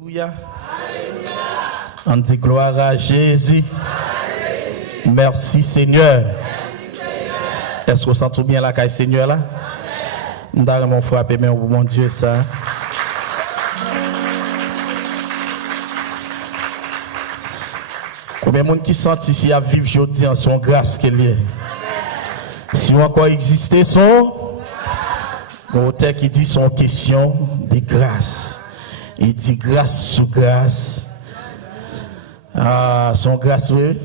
Alléluia. On dit gloire à Jésus. Merci Seigneur. Est-ce qu'on sent tout bien la caille Seigneur là? Nous avons frappé mais pour mon Dieu ça. Combien de monde qui sont ici à vivre aujourd'hui en son grâce qu'elle est? Si on encore exister son auteur qui dit son question de grâce. Il dit grâce sous grâce. Ah, son grâce, oui.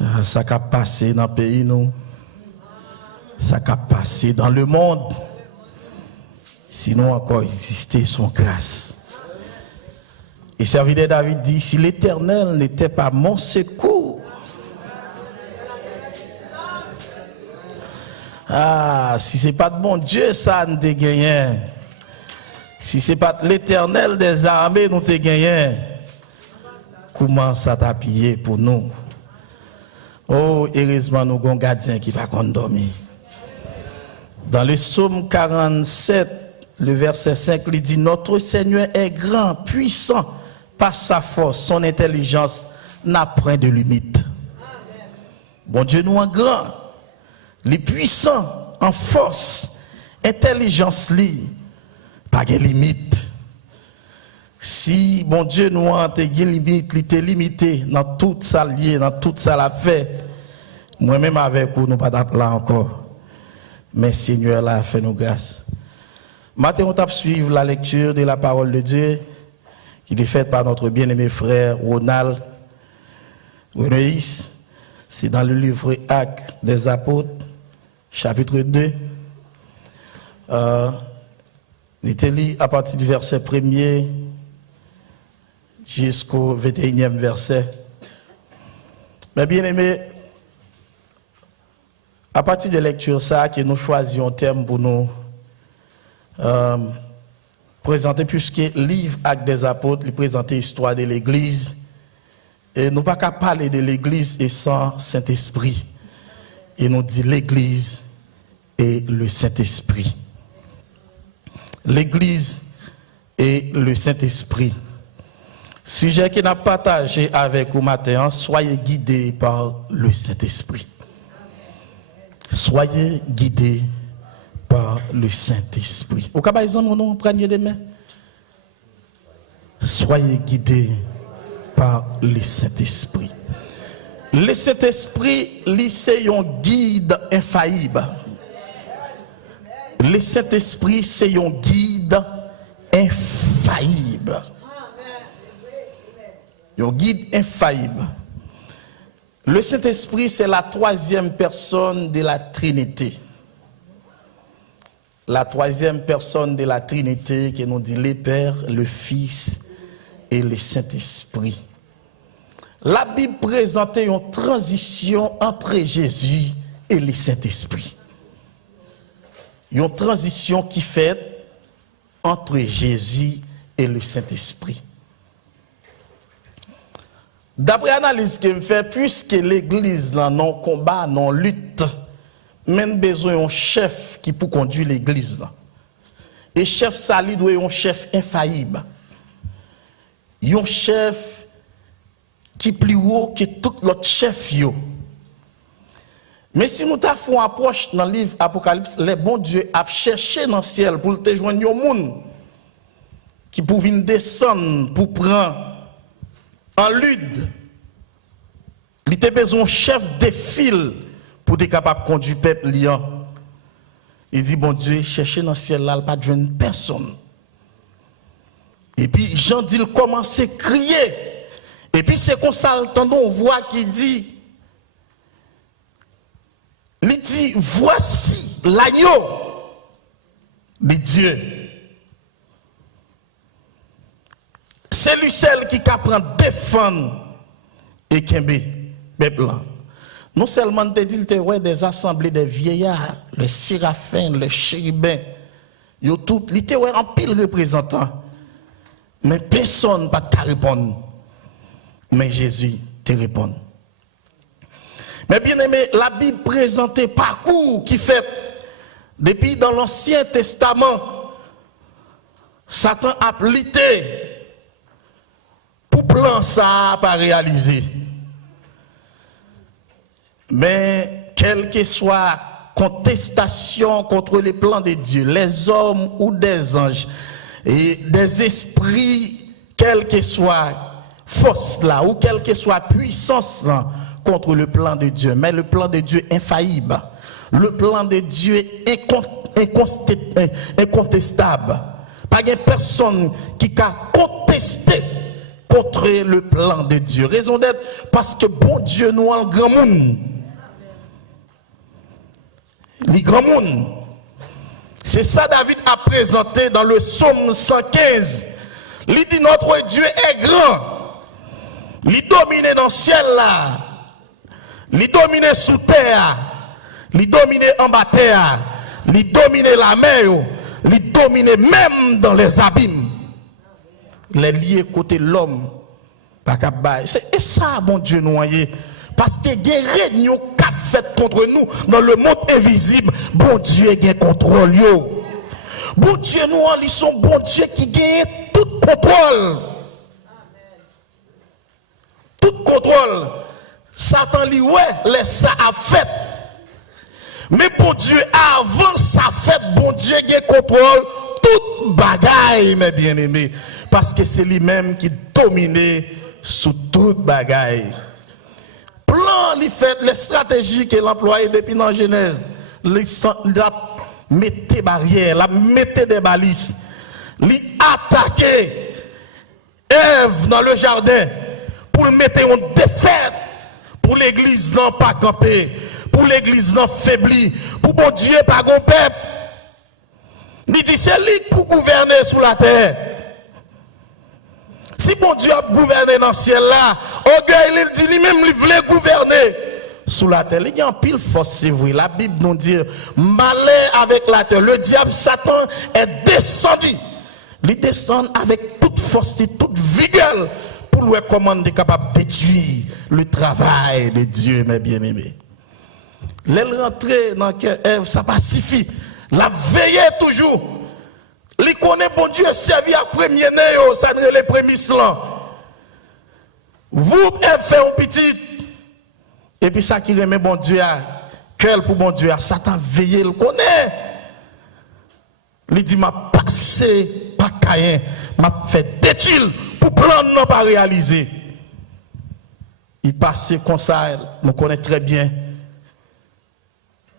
Ah, ça a passé dans le pays, nous. Ça a passé dans le monde. Sinon, encore exister son grâce. Et serviteur David dit, si l'Éternel n'était pas mon secours. Ah, si ce n'est pas de bon Dieu, ça ne te gagne. Si ce n'est pas l'Éternel des armées, nous te gagnons. Comment ça t'a pillé pour nous? Oh, heureusement, nous avons un gardien qui va dormir. Dans le psaume 47, le verset 5, il dit, notre Seigneur est grand, puissant, par sa force, son intelligence n'a point de limite. Bon Dieu, nous en grand, les puissants en force, intelligence li, pas de limite. Si bon Dieu nous a des limites, il est limité dans toute sa liée, dans toute sa la fait. Moi-même avec vous, nous pas là encore. Mais Seigneur là fait nous grâce. Maintenant, on va suivre la lecture de la parole de Dieu qui est faite par notre bien-aimé frère Ronald Reneis. C'est dans le livre Actes des Apôtres, chapitre 2. Il était lu à partir du verset 1er jusqu'au 21e verset. Mais bien aimé, à partir de la lecture ça, que nous choisions un thème pour nous présenter, puisque le livre Actes des Apôtres, il présente l'histoire de l'Église. Et nous ne pouvons pas parler de l'Église et sans Saint-Esprit. Et nous dit l'Église et le Saint-Esprit. L'Église et le Saint-Esprit. Sujet qui n'a partagé avec vous matin, soyez guidés par le Saint-Esprit. Soyez guidés par le Saint-Esprit. Au cas où mon nom, prenez des mains. Soyez guidés par le Saint-Esprit. Le Saint-Esprit, c'est un guide infaillible. Le Saint-Esprit, c'est un guide infaillible. Un guide infaillible. Le Saint-Esprit, c'est la troisième personne de la Trinité. La troisième personne de la Trinité qui nous dit le Père, le Fils et le Saint-Esprit. La Bible présente une transition entre Jésus et le Saint-Esprit. Une transition qui fait entre Jésus et le Saint-Esprit. D'après l'analyse que je fais, puisque l'Église n'a non combat, non lutte, même besoin d'un chef qui peut conduire l'Église. Et chef ça lui doit être un chef infaillible. Un chef qui est plus haut que tout l'autre chef. Mais si nous avons une approche dans le livre Apocalypse, le bon Dieu a cherché dans le ciel pour te joindre un monde qui pouvait descendre pour prendre en lutte. Il était besoin d'un chef de file pour être capable de conduire le peuple liant. Il dit, bon Dieu, cherchez dans le ciel là, pas de joindre personne. Et puis Jean dit, il commence à crier. Et puis c'est comme ça, on voit qui dit, il dit, voici l'agneau de Dieu. C'est lui seul qui apprend à défendre et kembe peuple. Non seulement te dit des assemblées de vieillards, les séraphins, les chérubins, yo tout, il était en pile représentant. Mais personne ne peut te répondre. Mais Jésus te répond. Mais bien aimé, la Bible présente un parcours qui fait depuis dans l'Ancien Testament Satan a lutté pour plan ça pas réaliser. Mais quelle que soit contestation contre les plans de Dieu, les hommes ou des anges et des esprits, quelle que soit force là ou quelle que soit puissance là, contre le plan de Dieu, mais le plan de Dieu est infaillible. Le plan de Dieu est incontestable. Pas de personne qui a contesté contre le plan de Dieu. Raison d'être parce que bon Dieu nous a un grand monde. Les grands monde. C'est ça David a présenté dans le psaume 115. Il dit notre Dieu est grand. Il domine dans le ciel là. Il domine sous terre. Il domine en bas terre. Il domine la mer. Il domine même dans les abîmes. Les liés côté l'homme. Et ça, bon Dieu, nous voyez. Parce que des réunions qu'a fait contre nous dans le monde invisible, bon Dieu a contrôle. Bon Dieu, nous, ils sont bon Dieu qui gagne tout contrôle. Tout contrôle. Satan lui, ouais, laisse ça à fait. Mais bon Dieu, avant ça fait, bon Dieu a contrôle toute bagaille, mes bien-aimés. Parce que c'est lui-même qui domine sous toute bagaille. Plan, il fait les stratégies qu'il a employées depuis dans Genèse. Il a mis des barrières, il a mis des balises. Il a attaqué Ève dans le jardin pour mettre en défaite, pour l'église non pas camper, pour l'église non faiblir, pour bon Dieu pas gon peuple. Il dit c'est lui pour gouverner sur la terre. Si bon Dieu a gouverné dans le ciel là, il dit lui-même il voulait gouverner sous la terre. Il y a un pile force, c'est vrai. La Bible nous dit malheur avec la terre. Le diable Satan est descendu. Il descend avec toute force et toute vigueur pour lui commander capable de détruire le travail de Dieu, mes bien-aimés. Elle rentrer dans le cœur, ça pacifie. La veille toujours. Il connaît bon Dieu servi à premier néo, ça ne les prémices là. Vous fait un petit. Et puis ça qui remet bon Dieu à cœur pour bon Dieu à Satan veillé, le connaît. Il dit m'a passé pas Caïn, m'a fait détruire pour plan non pas réaliser. Il passait comme ça, nous connaît très bien.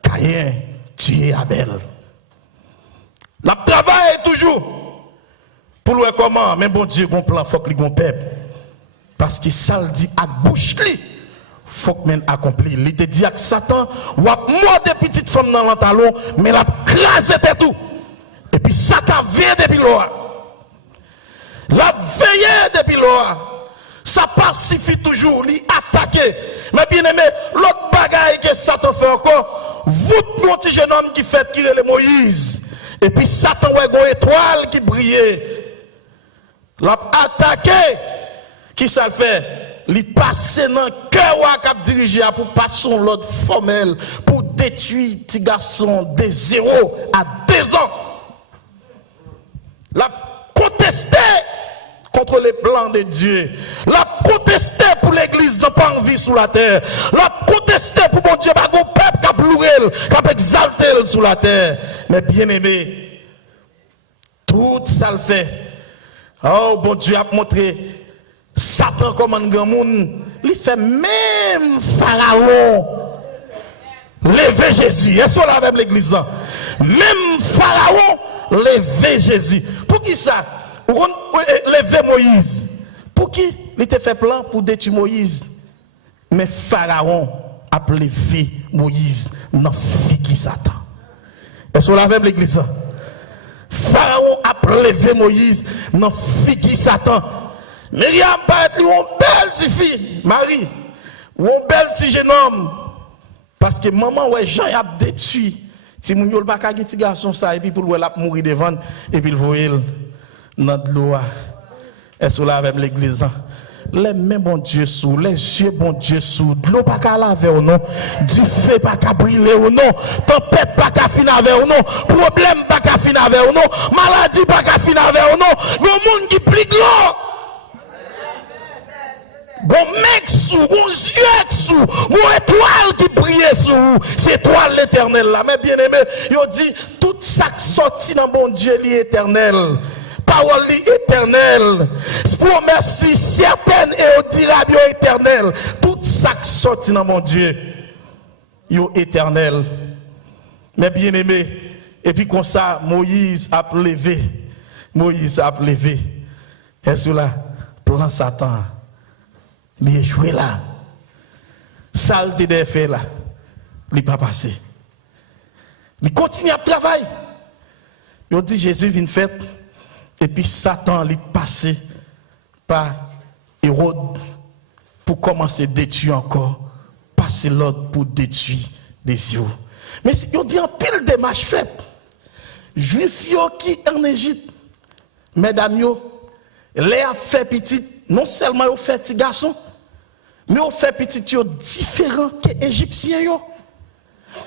Caïn tué Abel. La travail toujours pour le comment, mais bon Dieu, bon plan, faut que le peuple. Parce que ça le dit à bouche li, faut que men accompli. Il te dit à Satan, ou à mort des petites femmes dans le talon, mais la crase tout. Et puis Satan vient depuis l'oa. La veille depuis l'oa. Ça pacifie toujours, il attaque. Mais bien aimé, l'autre bagaille que Satan fait encore, vous, mon petit jeune homme qui fait qui est Moïse. Et puis Satan ouais une étoile qui brillait. L'a attaqué. Qui ça fait? Il passe dans le cœur qui a dirigé pour passer l'autre formelle pour détruire petit garçon de 0 à 2 ans. L'a contesté contre les plans de Dieu. L'a contesté pour l'église n'a pas envie sous la terre. L'a contesté pour mon Dieu, pas un peuple qui a pleuré, qui a exalté sous la terre. Mais bien aimé, tout ça le fait. Oh, bon Dieu a montré Satan comme un grand monde. Il fait même Pharaon lever Jésus. Est-ce qu'on a même l'église? Même Pharaon lever Jésus. Pour qui ça? Lever Moïse. Pour qui il était fait plan pour détruire Moïse? Mais Pharaon a levé Moïse dans figi Satan. Est-ce qu'on a même l'église? Pharaon a levé Moïse dans figi Satan. Myriam pas être une belle petite fille, Marie, ou un bel petit jeune homme. Parce que maman, ouais, Jean a détruit. Si mon yol pas petit garçon ça, et puis pour le mourir devant, et puis il voit dans de l'eau. Est-ce que là avec l'église? les mains bon Dieu sous, les yeux bon Dieu sous, de l'eau pas qu'à laver ou non, du feu pas qu'à brûler ou non, tempête pas qu'à finir avec ou non, problème pas qu'à finir avec ou non, maladie pas qu'à finir avec ou non, le monde qui plus grand. Bon mec sous, bon yeux sous, bon étoile qui brille sous, c'est étoile l'éternel là. Mais bien aimé, il dit tout ça qui sorti dans bon Dieu est éternel. Parole éternelle, promesse certaine et au dira bien éternel. Tout ça qui sorti dans mon Dieu, est éternel. Mais bien aimé, et puis comme ça, Moïse a levé. Moïse a levé. Est-ce là, plan Satan, il est joué là. Saleté des faits là, il n'est pas passé. Il continue à travailler. Il dit Jésus vient faire. Et puis Satan lui passé par Hérode pour commencer à détruire encore, passer l'autre pour détruire des yeux. Mais il dit en pile démarche faite. Juifs qui en Égypte, mesdames, les a fait petit, non seulement ils ont fait petit garçon, mais ils ont fait petit différent que les Égyptiens.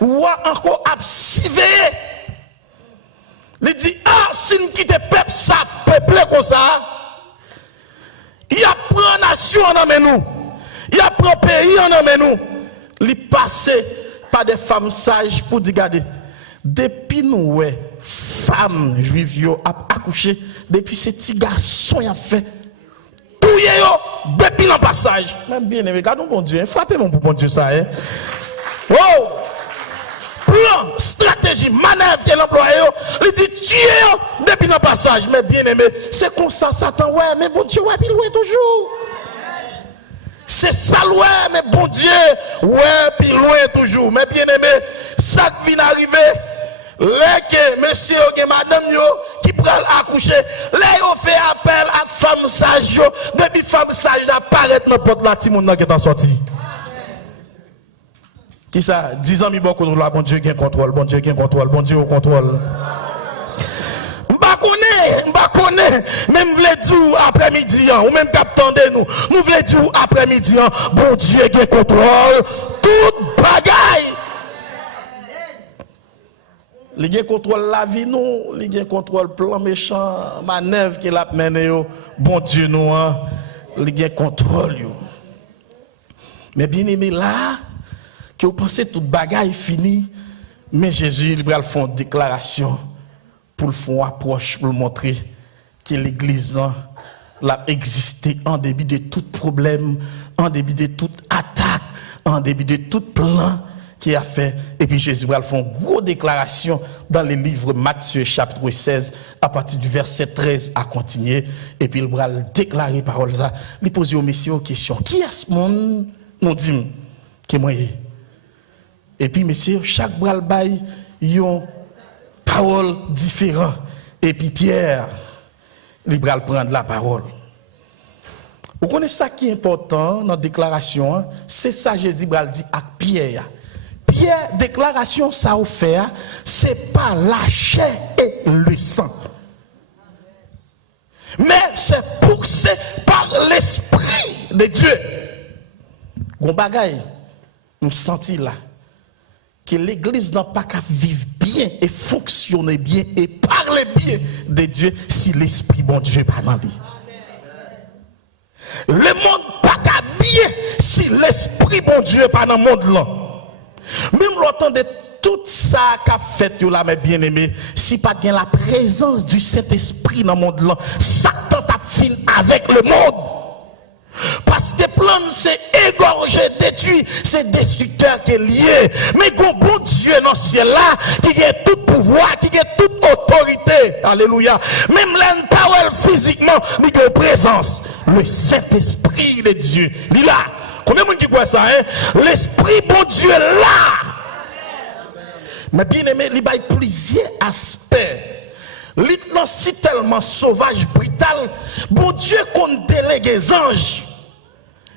Ou encore absivé. Il dit, si nous quittons le peuple, ça peuple comme ça. Il apprend nation en nous. Il apprend pays en nous. Il passe par des femmes sages pour dire, regardez, depuis nous, femmes juives ont accouché, depuis ces petits garçons ont fait, tout depuis le passage. Mais bien aimé, regardons bon Dieu, frappez-moi pour bon Dieu ça. Oh! Plan, stratégie, manœuvre qu'elle emploie, il dit tuer depuis le passage. Mais bien aimé, c'est comme ça, Satan, ouais, mais bon Dieu, ouais, puis loin toujours. C'est ça, ouais, mais bon Dieu, ouais, puis loin toujours. Mais bien aimé, ça qui vient d'arriver, les monsieur et madame qui prennent accoucher, les ont fait appel à femmes sages, depuis femmes sages apparaître dans n'importe la timoun qui est sorti. Qui ça? 10 ans, bon contrôle, bon Dieu qui contrôle, bon Dieu qui contrôle, bon Dieu au contrôle. M'bakone, même vle dire après-midi, ou même qu'attendez nous voulons dire après-midi, bon Dieu qui contrôle, toute bagaille. Il contrôle la vie, nous, il contrôle plan méchant, manœuvre qu'il a mené, bon Dieu nous, il contrôle. Mais bien aimé là, que vous pensez toute bagaille finie, mais Jésus il va faire une déclaration pour le faire approche, pour le montrer que l'Église a existé en début de tout problème, en début de toute attaque, en début de tout plan qu'il a fait. Et puis Jésus va faire une grosse déclaration dans le livre Matthieu chapitre 16, à partir du verset 13 à continuer. Et puis il va déclarer parole ça. Il pose au messieurs une question. Qui est ce monde nous dit que moi? Et puis, messieurs, chaque bral bail, ils ont parole différente. Et puis, Pierre, il va prendre la parole. Vous connaissez ça qui est important dans la déclaration, c'est ça que Jésus va dire à Pierre. Pierre, déclaration, ça vous fait, c'est pas la chair et le sang. Mais c'est poussé par l'Esprit de Dieu. Gon bagay, me senti là. Que l'Église n'a pas qu'à vivre bien et fonctionner bien et parler bien de Dieu si l'Esprit bon Dieu pas dans lui. Le monde pas qu'à bien si l'Esprit bon Dieu pas dans le monde là. Même l'autant de tout ça qu'a fait là mes bien-aimés, si pas bien la présence du Saint-Esprit dans le monde là, Satan t'a fini avec le monde. Parce que plan c'est égorger, détruire, c'est destructeur qui est lié. Mais bon Dieu dans ce ciel là, qui a tout pouvoir, qui a toute autorité. Alléluia. Même l'empower physiquement, mais qui a présence. Le Saint-Esprit de Dieu. Il est là. Combien de monde qui voit ça, hein? L'Esprit bon Dieu est là. Mais bien aimé, il y a plusieurs aspects. L'île si tellement sauvage, brutal. Bon Dieu qu'on délègue les anges.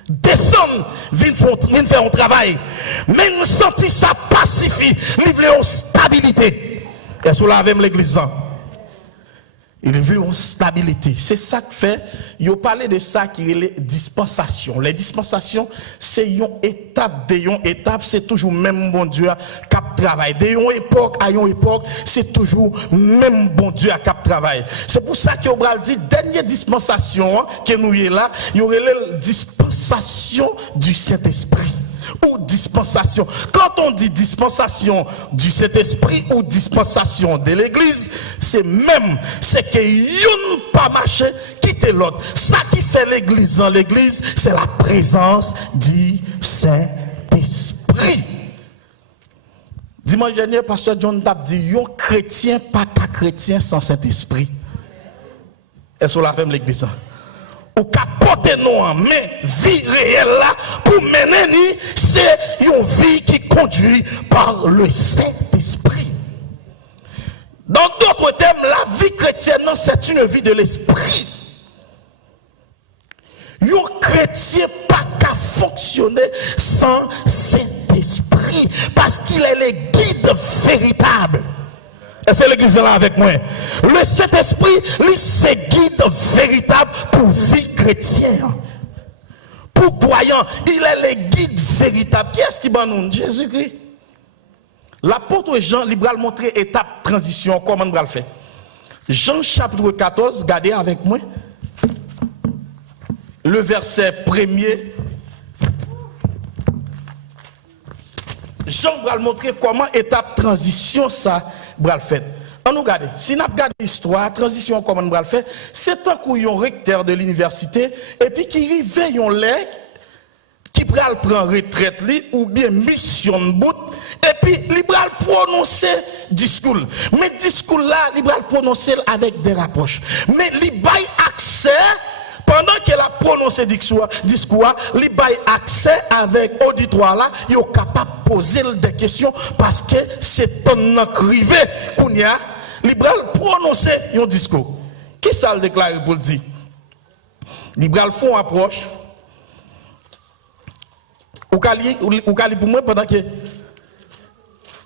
Descendre, viennent faire un travail. Mais nous sentons ça pacifie, livrer en stabilité. Est-ce que vous l'avez l'église? Il veut une stabilité. C'est ça que fait, il a parlé de ça qui est les dispensations. Les dispensations, c'est une étape de une étape, c'est toujours même bon Dieu qui travaille. De une époque à une époque, c'est toujours même bon Dieu qui travaille. C'est pour ça qu'on va dire, dernière dispensation que nous y est là, il y aurait la dispensation du Saint-Esprit. Ou dispensation. Quand on dit dispensation du Saint-Esprit ou dispensation de l'Église, c'est que y'on pas marché, quitter l'autre. Ça qui fait l'Église dans l'Église, c'est la présence du Saint-Esprit. Dimanche dernier, pasteur John Dab dit, yon chrétien pas qu'un chrétien sans Saint-Esprit. Est-ce que vous l'avez l'Église? Ou capoter nous en main vie réelle là pour mener c'est une vie qui conduit par le Saint-Esprit. Dans d'autres termes, la vie chrétienne c'est une vie de l'esprit. Un chrétien pas qu'à fonctionner sans Saint-Esprit parce qu'il est le guide véritable. Et c'est l'église là avec moi. Le Saint-Esprit, lui, c'est guide véritable pour vie chrétienne. Pour croyant, il est le guide véritable. Qui est-ce qui va nous? Jésus-Christ. L'apôtre Jean, il va montrer étape transition, comment on va le faire. Jean chapitre 14, regardez avec moi. Le verset 1er. Jean va montrer comment étape transition ça va le faire. On nous regarde. Si nous regardons l'histoire, transition comment on va le faire, c'est un coup un recteur de l'université et puis qui arrive un lèg qui va prendre retraite li ou bien mission bout et puis il va prononcer discours. Mais discours là, il va prononcer avec des rapproches. Mais il va accès pendant qu'elle a prononcé discours, il a accès avec auditoire là, il est capable de poser des questions parce que c'est un crivé qu'on y a, il a prononcé un discours. Qui ça le déclare pour le dire? Il va faire approche. Ou cali pour moi pendant que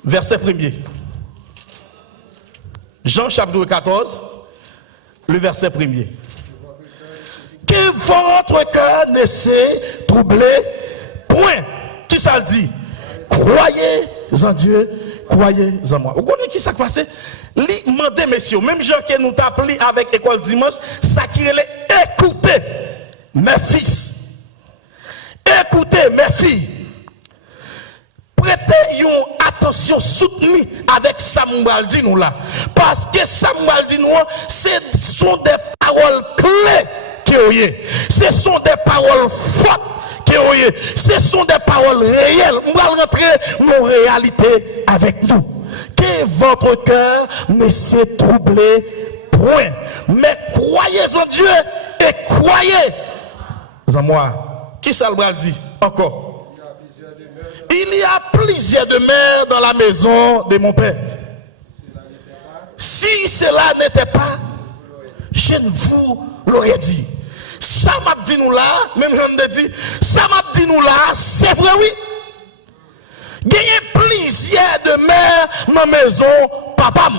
verset 1er. Jean chapitre 14, le verset 1er. Que votre cœur ne s'est troublé point. Qui ça le dit? Croyez en Dieu, croyez en moi. Vous connaissez qui ça qui passe? Li mandé messieurs, même gens que nous t'appelons avec école dimanche, ça qui est écoutez mes fils. Écoutez mes filles. Prêtez une attention soutenue avec Samuel dit nous là. Parce que Samuel dit nous, ce sont des paroles clés. Ce sont des paroles fortes. Ce sont des paroles réelles. On va rentrer nos réalités avec nous. Que votre cœur ne s'est troublé point. Mais croyez en Dieu et croyez en moi. Qui ça le dit encore? Il y a plusieurs demeures dans la maison de mon père. Si cela n'était pas, je ne vous l'aurais dit. Ça m'a dit nous là, même je me dit, ça m'a dit nous là, c'est vrai oui. Il y a plusieurs demeures dans la maison, papa.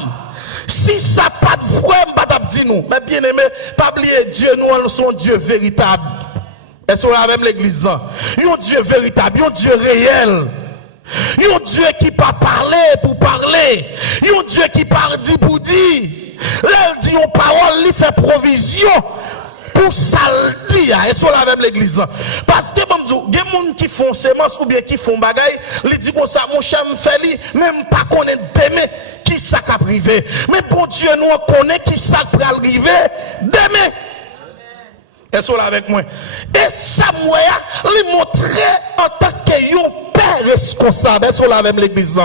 Si ça pas de vrai, je dit nous. Mais bien aimé, pas oublier Dieu, nous sommes Dieu véritable. Est-ce qu'on a même l'église? Un Dieu véritable, un Dieu réel. Un Dieu qui pas parler pour parler. Un Dieu qui parle dit pour dire. Là, il dit une parole, il fait provision. Pour ça le dire, et sur la même l'église. Parce que, bon, il y a des gens qui font sémence ou bien qui font bagaille, ils disent comme ça, mon cher me fait li, même pas connaître demain qui ça qui privé. Mais pour Dieu, nous on connaît qui ça qui arriver demain. Et sur avec moi. Et Samuel, lui montrait en tant que père responsable, et sur la même l'église.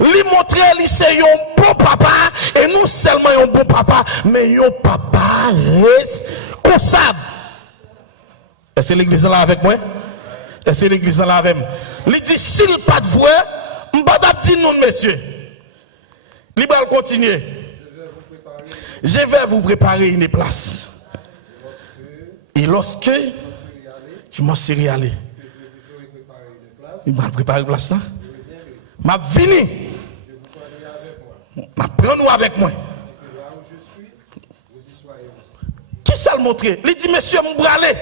Lui montrait, lui c'est un bon papa, et non seulement un bon papa, mais un papa responsable. Est-ce que l'église là avec moi? Est-ce que l'église là avec moi? Il dit, s'il pas de voix, m'badapti nous, messieurs. Il va continuer. Je vais vous préparer une place. Et lorsque je m'en serai allé, il m'a préparé une place. M'a venu. M'a pris nous avec moi. ça le montrer? Il dit, monsieur, je vais aller.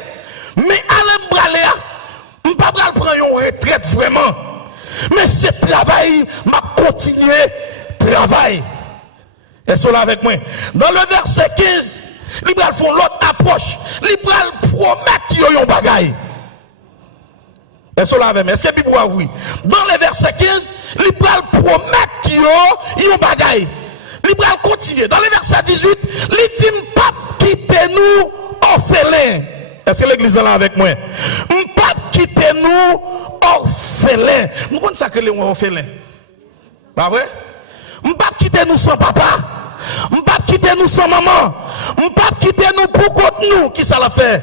Mais allez me braler, je ne vais pas prendre une retraite vraiment. Mais ce travail, m'a continué travail. Est-ce que là avec moi? Dans le verset 15, les bras font l'autre approche. Les bras promettent yon bagaille. Est-ce que là avec moi? Est-ce que Bible oui? Dans le verset 15, les bras promettent yon bagaille. Les bras continuent. Dans le verset 18, les dit pas quitter nous orphelins. Est-ce que l'église est là avec moi? Pas quitter nous orphelins. Nous connaissons ça que les orphelins. Pas vrai? Pas quitter nous sans papa. Pas quitter nous sans maman. Pas quitter nous pour contre nous. Qui ça l'a fait?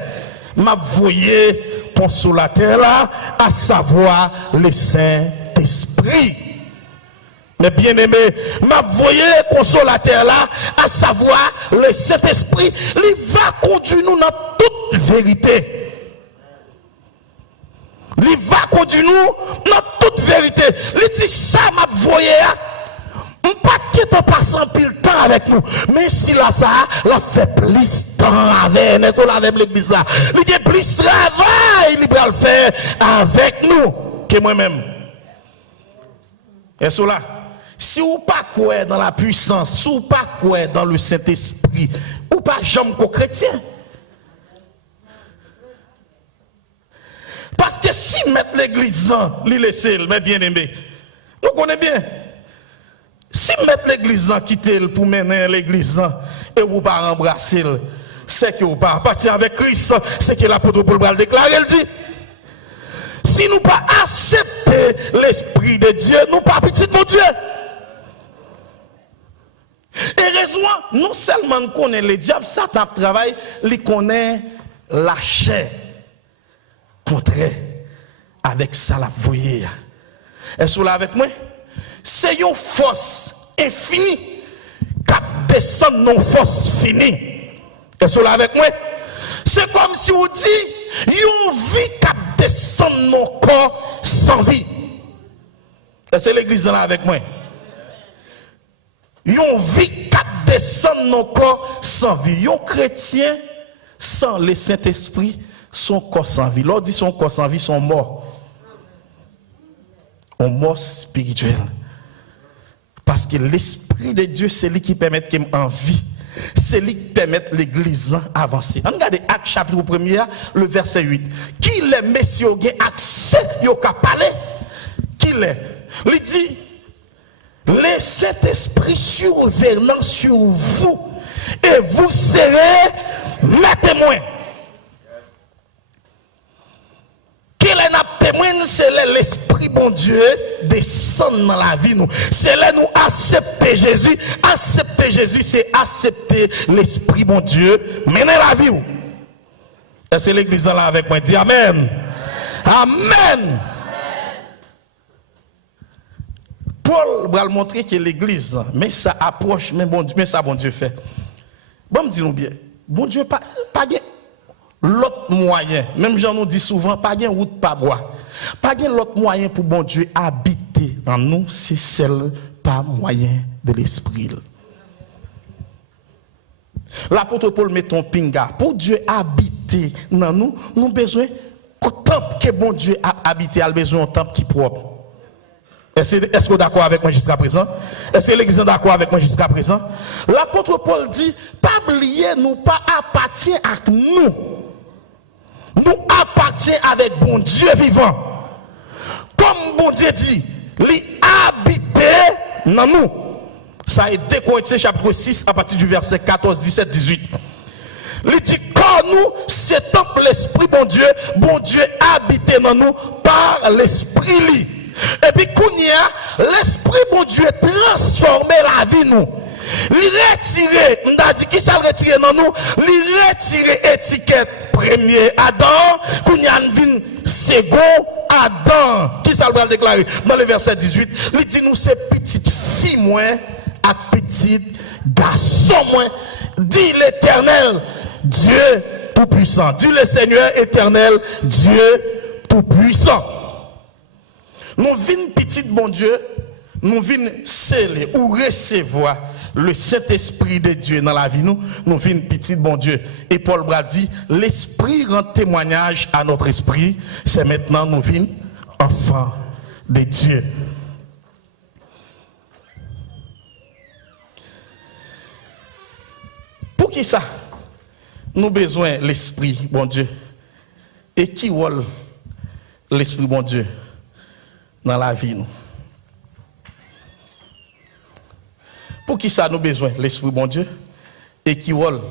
M'a voyé consolateur là, à savoir le Saint-Esprit. Mais bien aimé, m'a voyé consolateur là, à savoir le Saint-Esprit, il va conduire nous dans toute vérité. Il va conduire nous dans toute vérité. Il dit ça m'a voyé. On pas quitter passer pile temps avec nous, mais si là ça, la fait plus temps avec nous, avec l'église là. Il y a plus travail, il va le faire avec nous que moi-même. Est-ce là? Si vous pas quoi dans la puissance, si vous pas quoi dans le Saint-Esprit, ou pas jamais qu'au chrétien. Parce que si mettre l'église en, li laisser, mais bien aimé, nous connaissons bien. Si mettre l'église en quitter pour mener l'église en, et vous pas embrasser, c'est que vous pas partir avec Christ, c'est que l'apôtre Paul va le déclarer, il dit. Si nous pas accepter l'Esprit de Dieu, nous pas petit mon Dieu. Heureusement, non seulement nous connaissons le diable, Satan travaille, il connaît la chair. Contraire avec ça la voyez. Est-ce que vous là avec moi? C'est une force infinie qui descend non force finie. Est-ce que vous là avec moi? C'est comme si on dit une vie qui descend non corps sans vie. Est-ce que l'église là avec moi? Une vie qui descend non corps sans vie. Un chrétien sans le Saint-Esprit, son corps sans vie. L'on dit son corps sans vie, son mort. On mort spirituel. Parce que l'Esprit de Dieu, c'est lui qui permet qu'il en vie. C'est lui qui permet l'église avancer. On regarde Actes chapitre 1er, le verset 8. Qui les messieurs ont accès, ils ont parler? Qui les? Il dit, le Saint-Esprit survenant sur vous, et vous serez mes témoins. Qui les n'a témoin, c'est l'Esprit bon Dieu descend dans la vie nous. C'est là nous accepter Jésus. Accepter Jésus, c'est accepter l'Esprit bon Dieu. Mener la vie. Est-ce que l'église là avec moi? Dis Amen. Amen. Paul va montrer que l'église, mais ça approche, mais ça bon Dieu fait. Bon, dis-nous bien. Bon Dieu, pas l'autre moyen, même j'en nous dit souvent, pas de route, pas bois. Pas de l'autre moyen pour bon Dieu habiter en nous, c'est seul par moyen de l'esprit. L'apôtre Paul met ton pinga. Pour Dieu habiter dans nous, nous avons besoin que temple que bon Dieu a habité, a besoin d'un temple qui est propre. Est-ce que vous êtes d'accord avec moi jusqu'à présent? Est-ce que l'église est d'accord avec moi jusqu'à présent? L'apôtre Paul dit, pas oublier, nous pas appartient à nous. Nous appartient avec bon Dieu vivant. Comme bon Dieu dit, il habiter dans nous. Ça est 2 Corinthiens chapitre 6 à partir du verset 14, 17, 18. Il dit, quand nous, c'est temple l'esprit bon Dieu habite dans nous par l'esprit lui. Et puis, l'esprit bon Dieu transformer la vie nous. Il retire, on a dit qui ça retire dans nous, il retire étiquette premier Adam, Kounia vin second Adam. Qui ça va déclarer dans le verset 18, il dit nous c'est petite fille moins à petite garçon moins, dit l'Éternel, Dieu tout-puissant. Dit le Seigneur éternel, Dieu tout-puissant. Nous vîmes petite bon Dieu, nous venons sceller ou recevoir le Saint-Esprit de Dieu dans la vie, nous venons petit bon Dieu. Et Paul Bras dit, l'Esprit rend témoignage à notre esprit, c'est maintenant nous venons enfants de Dieu. Pour qui ça? Nous avons besoin de l'Esprit, bon Dieu. Et qui rôle l'Esprit, bon Dieu, dans la vie, nous? Pour qui ça nous besoin l'Esprit, bon Dieu? Et qui rôle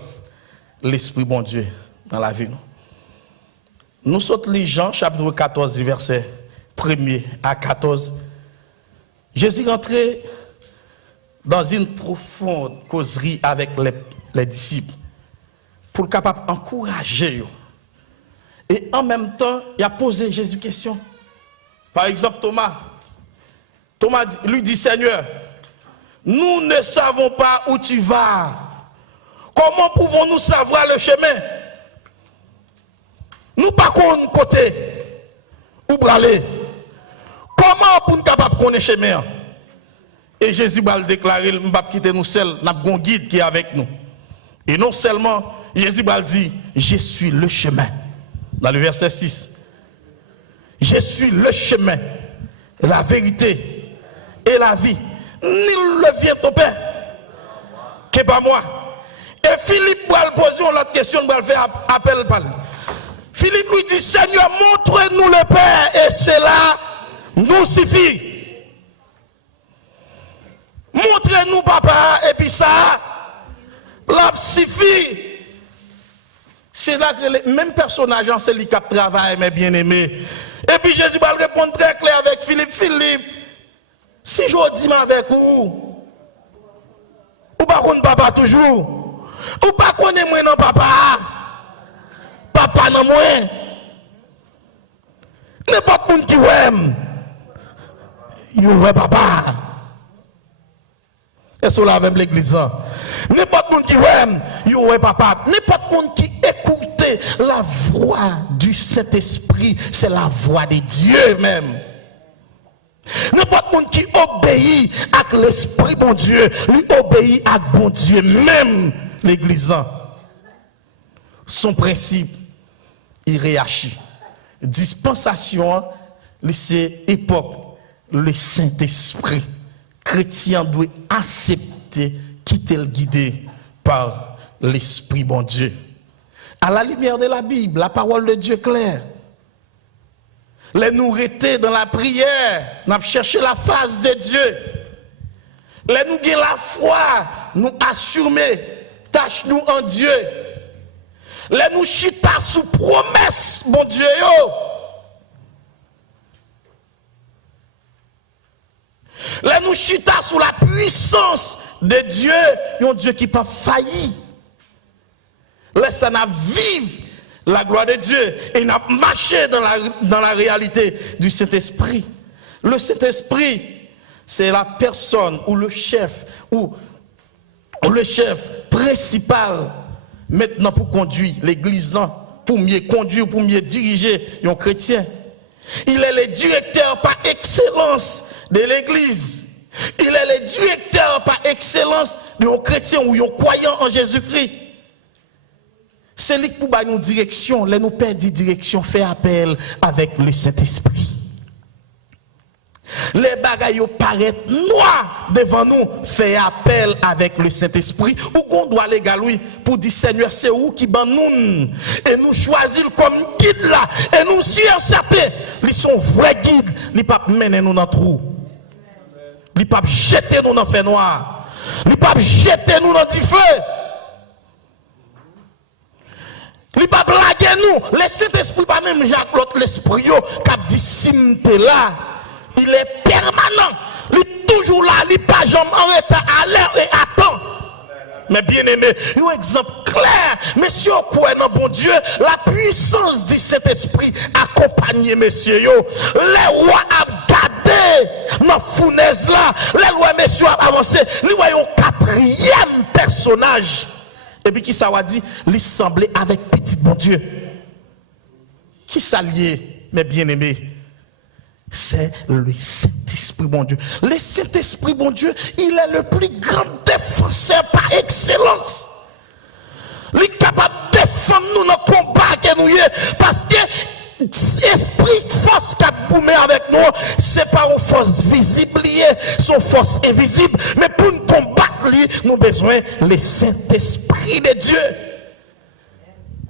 l'Esprit, bon Dieu, dans la vie, nous? Nous sommes les Jean, chapitre 14, verset 1er à 14. Jésus rentrait dans une profonde causerie avec les disciples pour le capable d'encourager. Et en même temps, il a posé Jésus question. Par exemple, Thomas lui dit, Seigneur, nous ne savons pas où tu vas. Comment pouvons-nous savoir le chemin? Nous pas qu'on côté ou braler. Comment pour nous capable connaître le chemin? Et Jésus va le déclarer, nous pas quitter nous seuls, nous avons un guide qui est avec nous. Et non seulement Jésus va le dire, je suis le chemin. Dans le verset 6. Je suis le chemin, la vérité et la vie. Nul ne vient au Père que par moi. Et Philippe va le poser une autre question, va le faire appel par lui. Philippe lui dit, Seigneur, montre-nous le Père et cela nous suffit. Montre-nous papa et puis ça, là suffit. C'est là que les mêmes personnages en celui qui travaillent, mes bien-aimés. Et puis Jésus va répondre très clair avec Philippe. Philippe, si je dis avec vous, ou pas qu'on papa toujours, ou pas qu'on est moi non papa, papa non moi, n'importe qui qui aime, il ouais papa. Est-ce que là avec l'église? N'importe qui aime, il ouais papa. N'importe qui écoute la voix du Saint-Esprit, c'est la voix de Dieu même. N'importe qui obéit à l'Esprit bon Dieu, lui obéit à bon Dieu même l'église. Son principe, il réagit. Dispensation, c'est époque, le Saint-Esprit. Chrétien doit accepter, quitter le guidé par l'Esprit bon Dieu. À la lumière de la Bible, la parole de Dieu claire. Les nous rester dans la prière, nous chercher la face de Dieu. Les nous gagnons la foi, nous assumer, tâche nous en Dieu. Les nous chita sous promesse, bon Dieu yo. Les nous chita sous la puissance de Dieu, un Dieu qui n'a pas failli. Laisse nous vivre la gloire de Dieu et nous marcher dans la réalité du Saint-Esprit. Le Saint-Esprit, c'est la personne ou le chef principal maintenant pour conduire l'église, pour mieux conduire, pour mieux diriger un chrétien. Il est le directeur par excellence de l'église. Il est le directeur par excellence d'un chrétien ou d'un croyant en Jésus-Christ. C'est lui qui pour nous direction, les nous perdre direction, fait appel avec le Saint-Esprit. Les bagailles paraissent noirs devant nous, fait appel avec le Saint-Esprit. Ou qu'on doit aller lui pour dire Seigneur, c'est où qui ban nous et nous choisir comme guide là et nous sûr certain, ils sont vrais guides, ils pas mener nous dans trou. Ils pas jeter nous dans fait noir. Ils pas jeter nous dans du feu. Il pas blaguer nous. Le Saint-Esprit pas même Jacques l'autre l'esprit qui a dit simte là. Il est permanent. Il est toujours là, il pas jamais en retard à l'heure et à temps. Mais bien aimé, un exemple clair, messieurs, quoi non bon Dieu, la puissance du Saint-Esprit accompagne messieurs yo. Les rois a gardé dans fournaise là, les rois messieurs a avancé, nous voyons quatrième personnage. Et puis qui ça va dire, il semblait avec petit bon Dieu. Qui s'alliait, mes bien-aimés? c'est le Saint-Esprit, bon Dieu. Le Saint-Esprit, bon Dieu, il est le plus grand défenseur par excellence. Il est capable de défendre nous dans le combat que nous avons. Parce que esprit, force qui a boumé avec nous, c'est pas une force visible, c'est une force invisible. Mais pour nous combattre, nous avons besoin du Saint-Esprit de Dieu.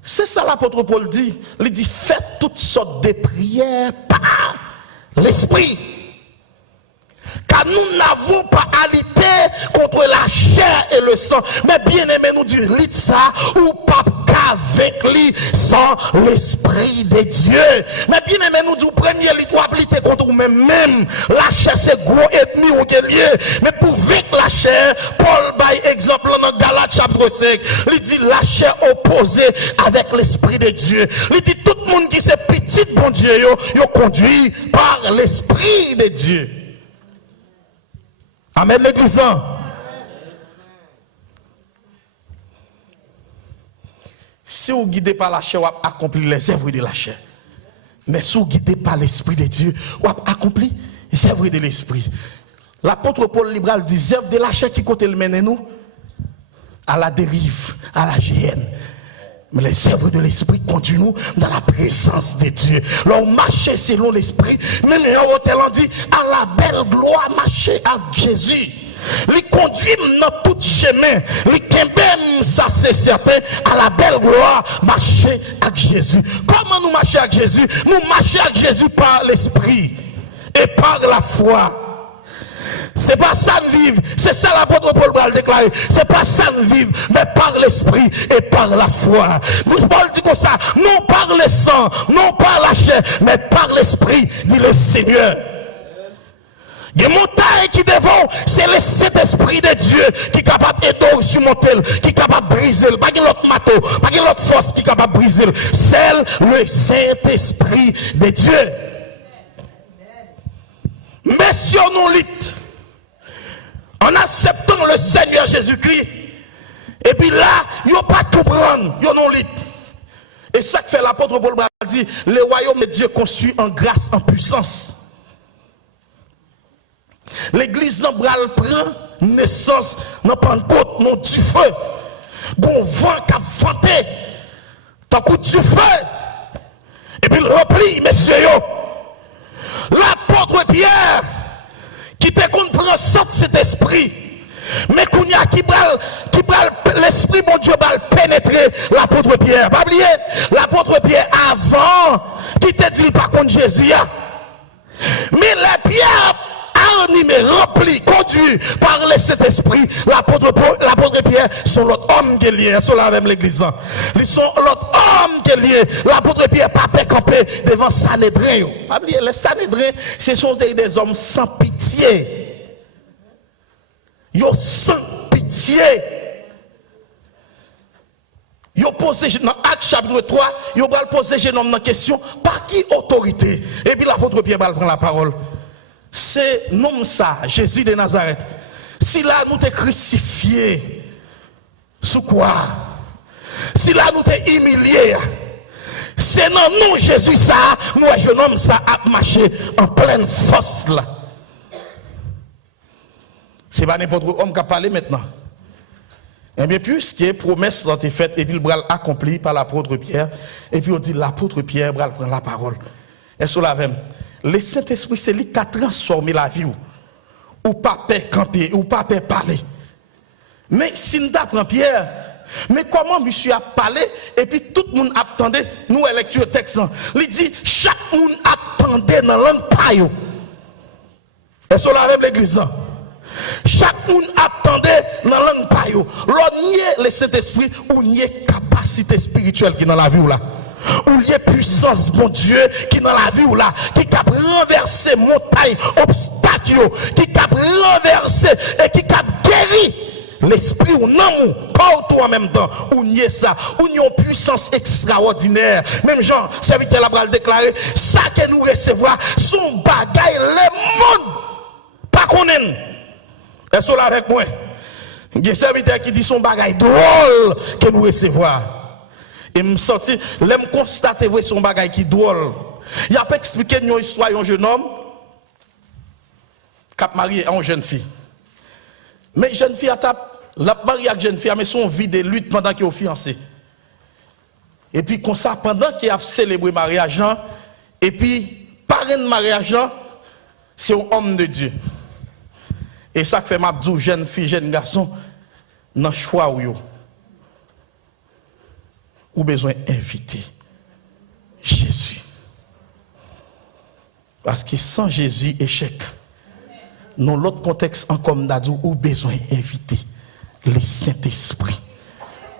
C'est ça l'apôtre Paul dit. Il dit, faites toutes sortes de prières par l'Esprit. Car nous n'avons pas à lutter contre la chair et le sang. Mais bien aimé, nous disons ça ou pas qu'avec lui sans l'Esprit de Dieu. Mais bien aimé, nous disons premier lutter contre nous-mêmes. Même la chair c'est gros ennemi ou lieu. Mais pour vaincre la chair, Paul by exemple dans Galates chapitre 5, il dit la chair opposée avec l'Esprit de Dieu. Il dit tout le monde qui c'est petit bon Dieu, yo conduit par l'Esprit de Dieu. Amen l'église. Si vous guidez par la chair, vous accomplissez les œuvres de la chair. Mais si vous guidez par l'Esprit de Dieu, vous accomplissez les œuvres de l'Esprit. L'apôtre Paul Libral dit, les œuvres de la chair qui côté le mène nous à la dérive, à la géhenne. Mais les œuvres de l'Esprit conduisent nous dans la présence de Dieu. Là, on marche selon l'Esprit. Mais le hôtel on dit, à la belle gloire, marcher avec Jésus. Il conduit dans tout chemin. Il kembem, ça c'est certain, à la belle gloire, marcher avec Jésus. Comment nous marcher avec Jésus? Nous marcher avec Jésus par l'Esprit et par la foi. C'est pas ça de vivre, c'est ça l'apôtre Paul va le déclarer. C'est pas ça de vivre, mais par l'Esprit et par la foi. Nous Paul dit comme ça, non par le sang, non par la chair, mais par l'Esprit, dit le Seigneur. Les montagnes qui devant, c'est le Saint-Esprit de Dieu qui est capable de surmonter, qui est capable de briser, pas de l'autre matos, pas de l'autre force qui est capable de briser. C'est le Saint-Esprit de Dieu. Mais si on lit, en acceptant le Seigneur Jésus-Christ, et puis là, il n'y a pas tout prendre, il y a non lit. Et ça que fait l'apôtre Paul dit, le royaume de Dieu construit en grâce, en puissance. L'église en bral prend naissance dans Pentecôte, non du feu. Bon vent qui a vanté, tant coup du feu. Et puis il remplit, messieurs, l'apôtre Pierre, qui te qu'on prend cet esprit, mais qu'on y a qui l'esprit bon Dieu va pénétrer l'apôtre Pierre. Pas oublier, l'apôtre Pierre avant, qui te dit pas contre Jésus. Mais la Pierre animé, rempli, conduit par le Saint-Esprit, l'apôtre Pierre sont l'autre homme qui est lié, sont là même l'église. Ils sont l'autre homme qui est lié. L'apôtre Pierre pas camper devant Sanhédrin. Pas oublier, les Sanhédrin, ce sont des hommes sans pitié. Ils sans pitié. Ils posent dans Actes chapitre 3, ils vont poser jeune homme dans question, par qui autorité? Et puis l'apôtre Pierre va prendre la parole. C'est nom ça, Jésus de Nazareth. Si là nous t'es crucifié, sous quoi? Si là nous t'es humilié, c'est non nous Jésus ça, moi je nomme ça à marcher en pleine force là. C'est pas n'importe homme qui a parlé maintenant. Et bien puisque promesse a été faite et puis le bras accompli par l'apôtre Pierre, et puis on dit l'apôtre Pierre bras prend la parole. Est-ce que la même? Le Saint-Esprit, c'est lui qui a transformé la vie. Ou pas peur camper, ou pas peur parler. Mais si nous apprenons Pierre, mais comment monsieur a parlé, et puis tout le monde attendait, nous, lecture texte, il dit, chaque monde attendait dans la langue paille. Est-ce que la même l'église? Chaque monde attendait dans la langue paille. L'on y est le Saint-Esprit, ou y est capacité spirituelle qui est dans la vie là. Où il y a puissance, mon Dieu, qui dans la vie ou là, qui a renversé montagne, obstacle, qui a renversé et qui a guéri l'esprit ou non, partout en même temps, où il y a ça, où il y a une puissance extraordinaire. Même Jean, serviteur la bral déclaré, ça que nous recevons, son bagaille, le monde, pas qu'on aime. Est-ce que là avec moi? Il y a un serviteur qui dit son bagaille drôle que nous recevons. Et me senti, l'aime constater son bagage qui drôle. Il a pas expliqué une histoire un jeune homme cap marié à une jeune fille. Mais jeune fille a la mariée avec jeune fille, mais son vie de lutte pendant qu'il est fiancé. Et puis comme ça, pendant qu'il a célébré le mariage, et puis parrain de mariage, c'est un homme de Dieu. Et ça fait ma dou jeune fille, jeune garçon, dans le choix ou besoin d'inviter Jésus. Parce que sans Jésus, échec. Dans l'autre contexte, encore d'adou, ou besoin d'inviter le Saint-Esprit.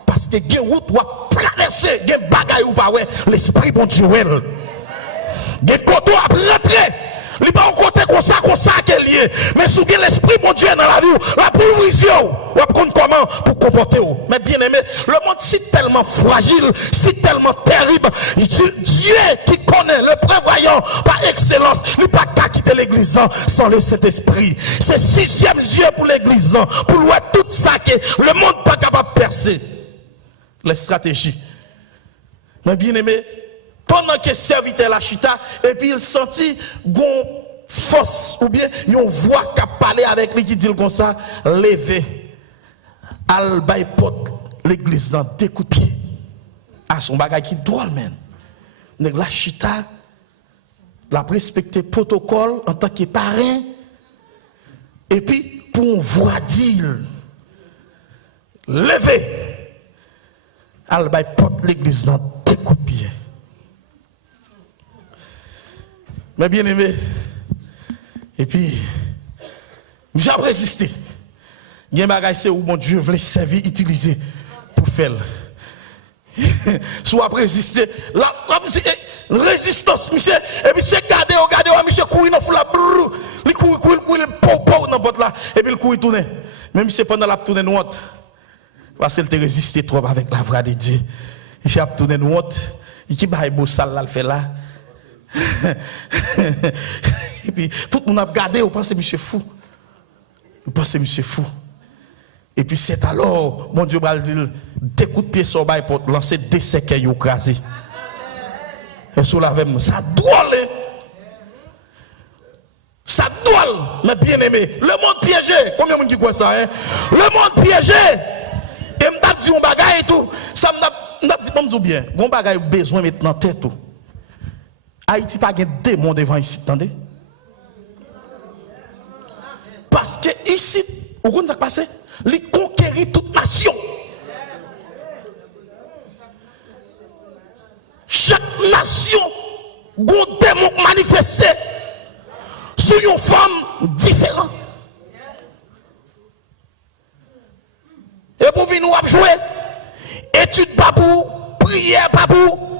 Parce que gen route ou traverser, gen bagay ou pas ouais, l'Esprit bon Dieu. Gen koto a rentrer. Li pas un côté comme ça qu'elle lié. Mais sous l'Esprit bon Dieu dans la vie, la pour vision, ou apprendre comment pour comporter. Mais bien aimé, le monde c'est tellement fragile, c'est tellement terrible. Dieu qui connaît le prévoyant par excellence, il pas qu'à quitter l'église sans le Saint-Esprit. C'est sixième Dieu pour l'église, pour voir tout ça que le monde pas capable de percer. Les stratégies. Mais bien aimé, pendant que serviteur la chita, et puis il sentit gon force, ou bien une voix qui a parlé avec lui qui dit comme ça, levé, al bay pot l'église dans des coups de pied. À son bagage qui drôle, men. La chita, la respecter protocole en tant que parrain, et puis pour une voix dire, levé, al bay pot l'église dans des coups de pied. Mais bien aimé, et puis, j'ai résisté. Il y a un bagage c'est où mon Dieu voulait servir, utiliser pour faire. Soit résister, la résistance, monsieur, et puis c'est garder, monsieur courir dans la brrr, il courir, dans la botte là, et puis il courir tourner. Même si c'est pendant la tournée noire, parce qu'il te résisté trop avec la voix de Dieu. Il a tourné noire, il qui va beau sale là, le fait là. Et puis tout le monde a regardé, on pense monsieur fou. On pense monsieur fou. Et puis c'est alors, mon Dieu va dire, des coups de pied sur bail pour lancer des séquelles écrasés. Et sur la veine, ça drôle. Ça drôle, mais bien aimé. Le monde piégé, combien de monde qui croit ça, hein? Le monde piégé. Et m'd'a dit un bagage et tout. Ça m'd'a dit bien. Bon bagage besoin maintenant tête tout. Haïti pas un démon devant ici, attendez. Parce que ici, vous comprenez ce qui passe? Il conquérit toute nation. Chaque nation, a un démon manifesté sur une femme différente. Et pour venir nous jouer, étude pas pour, prière pas pour.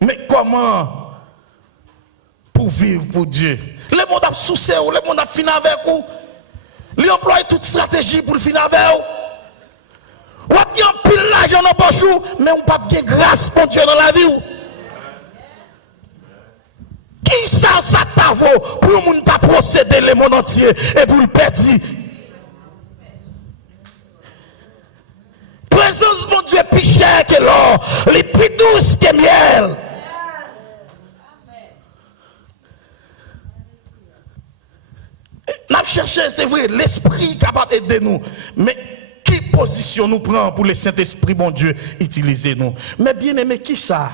Mais comment pour vivre pour Dieu? Le monde a soucié, le monde a fini avec vous. Il emploie toute stratégie pour le finir avec vous. Ou a bien pile l'argent dans poche, mais on pas bien grâce pour Dieu dans la vie. Qui ça t'a vaut pour le monde t'a procédé le monde entier et pour le perdre? Présence mon Dieu plus cher que l'or, les plus douces que miel. Nous cherchons, c'est vrai, l'esprit capable d'aider nous. Mais qui position nous prend pour le Saint-Esprit, bon Dieu, utiliser nous? Mais bien aimé, qui ça?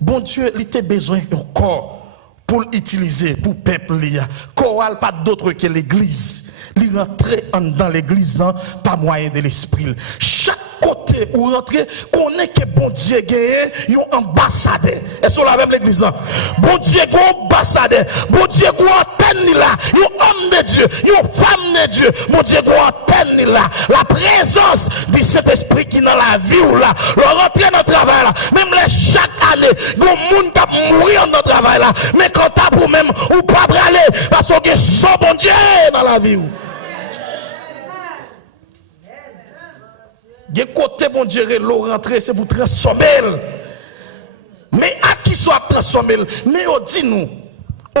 Bon Dieu, il a besoin d'un corps pour l'utiliser, pour le peuple. Corps, pas d'autre que l'église. Il rentre dans l'église, pas moyen de l'esprit. Chaque côté où rentrer, qu'on est que bon Dieu gagne, un ambassadeur. Et sur la même l'église, bon Dieu gagne un ambassadeur. Bon Dieu gagne antenne là, un homme de Dieu, une femme de Dieu. Bon Dieu gagne antenne là. La présence de cet esprit qui est dans la vie ou là, le rentrer dans le travail là, même là, chaque année, il y a des gens qui mourir dans le travail là, mais quand tu as pour même, ou pas braler, parce que son bon Dieu dans la vie. De côté bon Dieu l'eau rentrée c'est pour transformer. Mais à qui soit transformer? Mais on dit nous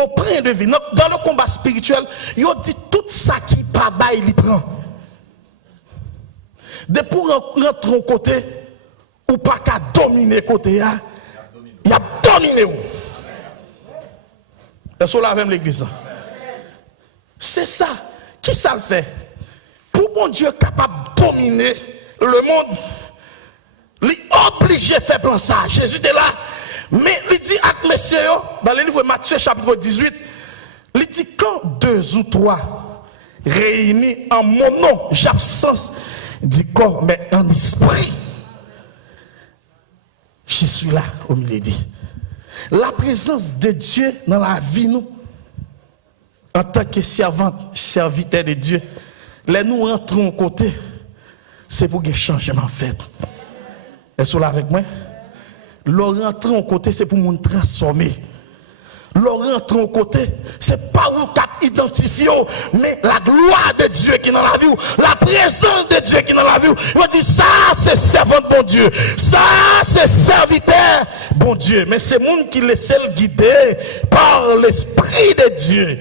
au point de vue dans le combat spirituel, on dit tout ça qui pas bail il prend. De pour rentrer au côté ou pas qu'à dominer côté il a dominé. Est-ce que là même l'église? C'est ça. Qui ça le fait? Pour mon Dieu capable de dominer le monde, il est obligé de faire plan ça. Jésus est là. Mais il dit à messieurs, dans le livre de Matthieu chapitre 18, il dit quand 2 ou 3 réunis en mon nom, j'absence du corps, mais en esprit. Je suis là au milieu de la présence de Dieu dans la vie, nous, en tant que serviteur de Dieu, là nous rentrons au côté, c'est pour que changement fait. Est-ce que vous là avec moi? Leur rentrer au côté, c'est pour nous transformer. Leur rentrer au côté, c'est pas où tu identifié, mais la gloire de Dieu qui est dans la vie, la présence de Dieu qui est dans la vie. Il va dire ça, c'est servant de bon Dieu. Ça, c'est serviteur bon Dieu. Mais c'est monde qui laisse le guider par l'Esprit de Dieu.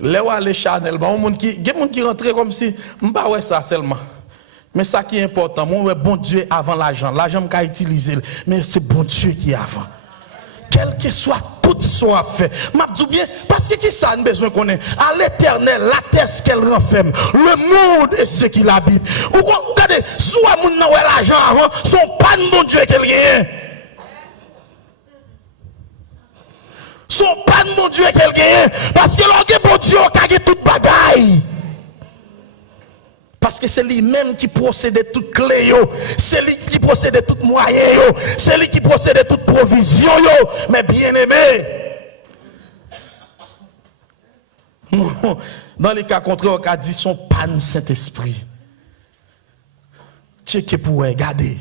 Là où aller Chanel, il y a des gens qui rentrent comme si, je ne sais pas ça seulement. Mais ça qui est important, moi, bon Dieu avant l'argent. L'argent, je peux utiliser, mais c'est bon Dieu qui est avant. Quel que soit tout soit fait. Je dis bien, parce que qui ça a besoin qu'on ait? À l'éternel, la terre, ce qu'elle renferme, le monde et ce qui l'habite. Regardez, soit moun nan l'argent avant, son pas de bon Dieu qu'elle gagne. Son pas de bon Dieu qu'elle gagne. Parce que l'on bon Dieu, on a toute bagaille. Parce que c'est lui-même qui possède toute clé, c'est lui qui possède tout moyen, c'est lui qui possède toute provision. Mais bien aimé, dans les cas contraires, on a dit son pan Saint-Esprit. Tu es pour regarder.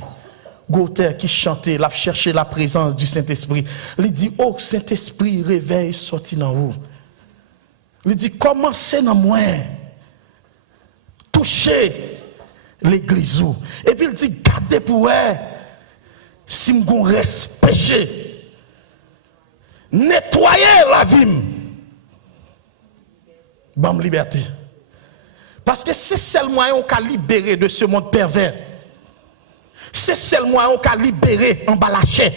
Gauthier qui chantait, l'a cherché la présence du Saint-Esprit. Il dit, oh Saint-Esprit, réveille, sorti dans vous. Il dit, commencez dans moi. Toucher l'église. Et puis il dit, gardez pour elle, si m'gon reste péché, nettoyer la vie. Bonne liberté. Parce que c'est seul moyen qu'on a libéré de ce monde pervers. C'est seul moyen qu'on a libéré en bas la chair.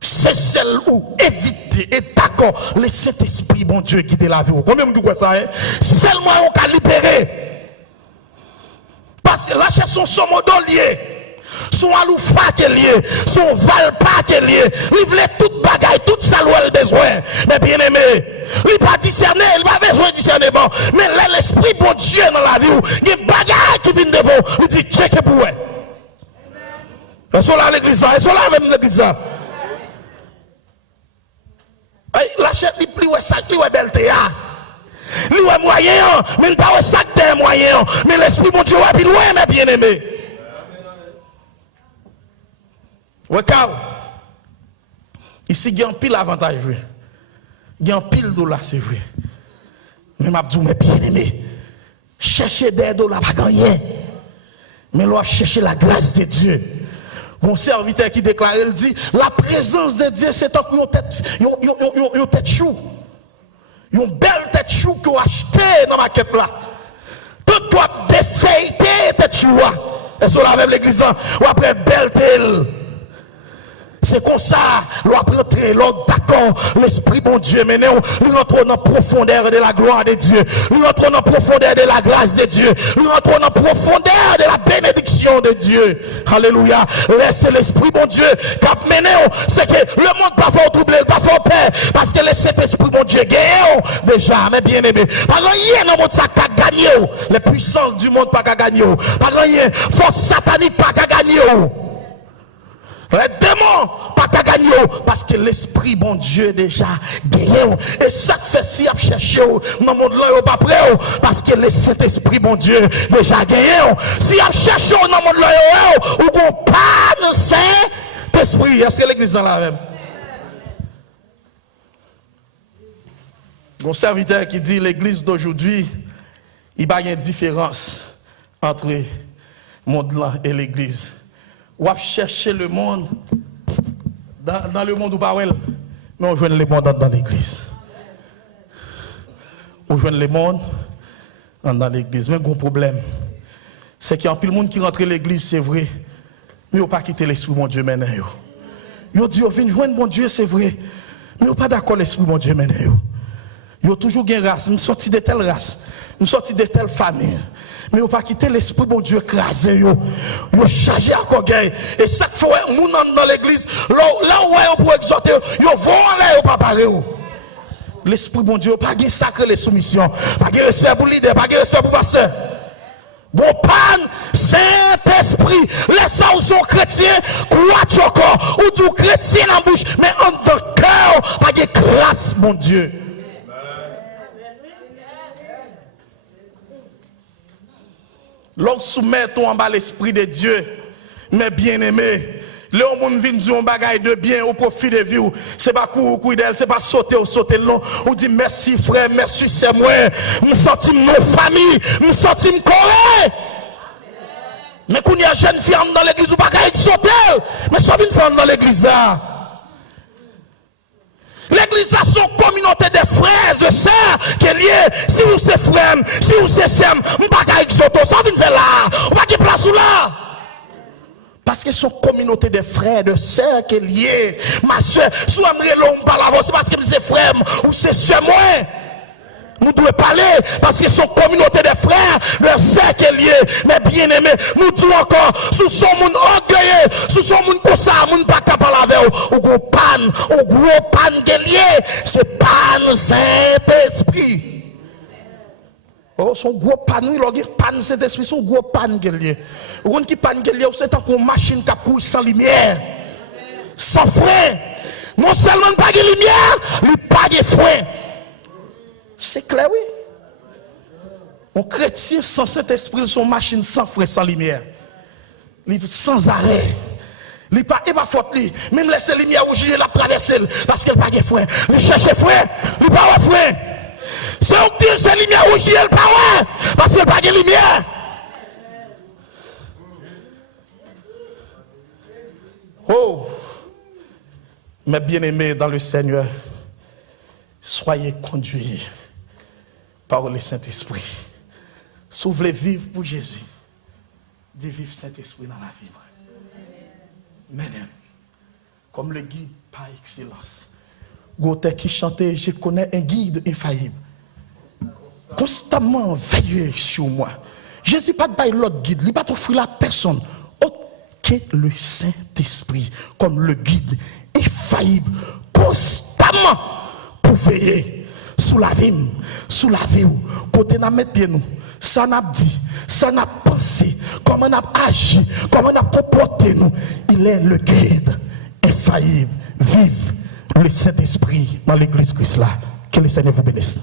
C'est celle où éviter et d'accord le Saint-Esprit, bon Dieu, guider la vie. Combien de fois ça, hein? Seulement on a libéré. Parce que la chair son somodolier, son aloufa qui est lié, son valpa qui est lié, il voulait toute bagaille, toute salouelle besoin. Mais bien aimé, il pas discerner, il pas besoin de discernement. Mais là, l'Esprit, bon Dieu, dans la vie, il y a une bagaille qui vient devant, il dit, check pour eux. Ils sont là à l'église, ils sont là même l'église. La chèque li pli ouais sac li ouais belle théa. Li ouais moyen, mais pas ouais sac de moyen, mais l'esprit mon Dieu ouais puis loin mais bien aimé. Ouais kao. Ici il y a un pile avantage vrai. Il y a un pile dollar c'est vrai. Mais m'a dit mais bien aimé. Chercher des dollars pas gagner. Mais l'on chercher la grâce de Dieu. Mon serviteur qui déclare, il dit, la présence de Dieu, c'est encore une tête chou. Une belle tête chou que vous achetez dans ma quête là. Tout doit défeuilleter tête chou. Est-ce que vous avez l'église? Ou après belle telle. C'est comme ça, l'on a pris l'ordre d'accord, l'Esprit bon Dieu mené, nous rentrons dans la profondeur de la gloire de Dieu, nous rentrons dans la profondeur de la grâce de Dieu, nous rentrons dans la profondeur de la bénédiction de Dieu. Alléluia. Laissez l'Esprit bon Dieu qui a mené, c'est que le monde pas fort troublé, pas fort peur, parce que cet Esprit bon Dieu gagne déjà, mais bien aimé. Pas rien dans le monde ça qui a gagné, les puissances du monde pas qu'à gagner, pas rien, force satanique pas qu'à gagner. Les démons, pas qu'à gagner, parce que l'Esprit, bon Dieu, déjà gagné. Et ça fait si à chercher dans le monde là, pas prêt, parce que le Saint-Esprit, bon Dieu, déjà gagné. Si à chercher dans le monde là, ou qu'on pas le Saint-Esprit, est-ce que l'église est là même? Mon serviteur qui dit l'église d'aujourd'hui, il n'y a pas de différence entre le monde là et l'église. Ou à chercher le monde dans le monde ou pas, mais on joue le monde dans l'église. On joue le monde dans l'église. Mais un gros problème, c'est qu'il y a un peu de monde qui rentre à l'église, c'est vrai, mais on pas quitter l'esprit mon Dieu maintenant. Yo dit, yo vient joindre mon Dieu, c'est vrai. Mais yo pas d'accord l'esprit mon Dieu maintenant. Yo toujours gen race, me sorti de telle race, me sorti de telle famille. Mais yo pas quitter l'esprit bon Dieu écrasé yo. Yo chargé à cogain et chaque fois moun dans l'église, là où yo pour exhorter, yo vont là yo pas parler yo. L'esprit bon Dieu pas gen sacré les soumissions, pas gen respect pour leader, pas gen respect pour pasteur. Bon pan Saint-Esprit, les ça ou sont chrétiens, croient encore ou tout chrétien en bouche, mais en de cœur, pas de grâce mon Dieu. Lorsque soumettons en bas l'esprit de Dieu, mes bien-aimés, les gens viennent dire un bagage de bien au profit de vie. C'est pas courir d'elle, c'est pas sauter ou sauter non. On dit merci frère, merci c'est moi. Me senti mon famille, me senti me coré. Mais quand il y a jeune fille dans l'église ou pas qu'à sauter, mais ça vient faire dans l'église là. L'église a son communauté de frères et sœurs qui est liée. Si vous c'est frère, si vous c'est sœur, on pas qu'à exoter, ça vient faire là. On pas de place là. Parce que son communauté de frères, de sœurs qui est liée. Ma soeur, si vous aimez l'homme par la voix, c'est parce que c'est frère ou c'est sœur moi. Nous devons parler parce que son communauté de frères, de sœurs qui est liée. Mais bien aimé, nous disons encore, sous son monde orgueilleux, sous son monde comme ça, monde pas capable avec ou gros panne qui est lié, c'est panne Saint-Esprit. Oh, son gros panne, il a panne Saint-Esprit, son gros panne qui est lié. Ou qui panne qui est lié, c'est une machine qui court sans lumière, sans frein. Non seulement pas de lumière, il pas de frein. C'est clair, oui. Un chrétien sans Saint-Esprit, son machine sans frein, sans lumière. Il sans arrêt. Il pas faute lui. Même laisser lumière rouge, il a traversé parce qu'il n'a pas de frein. Il cherche frein, il n'a pas de frein. C'est un dit c'est lumière rouge, il n'a pas de parce qu'il n'a pas de lumière. Oh, mes bien-aimés dans le Seigneur, soyez conduits par le Saint-Esprit. Si vous voulez vivre pour Jésus, de vivre Saint-Esprit dans la vie. Même, comme le guide par excellence. Gauthier qui chantait, je connais un guide infaillible. Constamment veillez sur moi. Jésus n'a pas de l'autre guide, il n'a pas offrir la personne autre que le Saint-Esprit, comme le guide infaillible, constamment pour veiller sous la vie, côté n'a mettre pied nous. Ça n'a dit, ça n'a pensé, comment on a agi, comment on a comporté nous. Il est le guide infaillible. Vive le Saint-Esprit dans l'église Christ là. Que le Seigneur vous bénisse.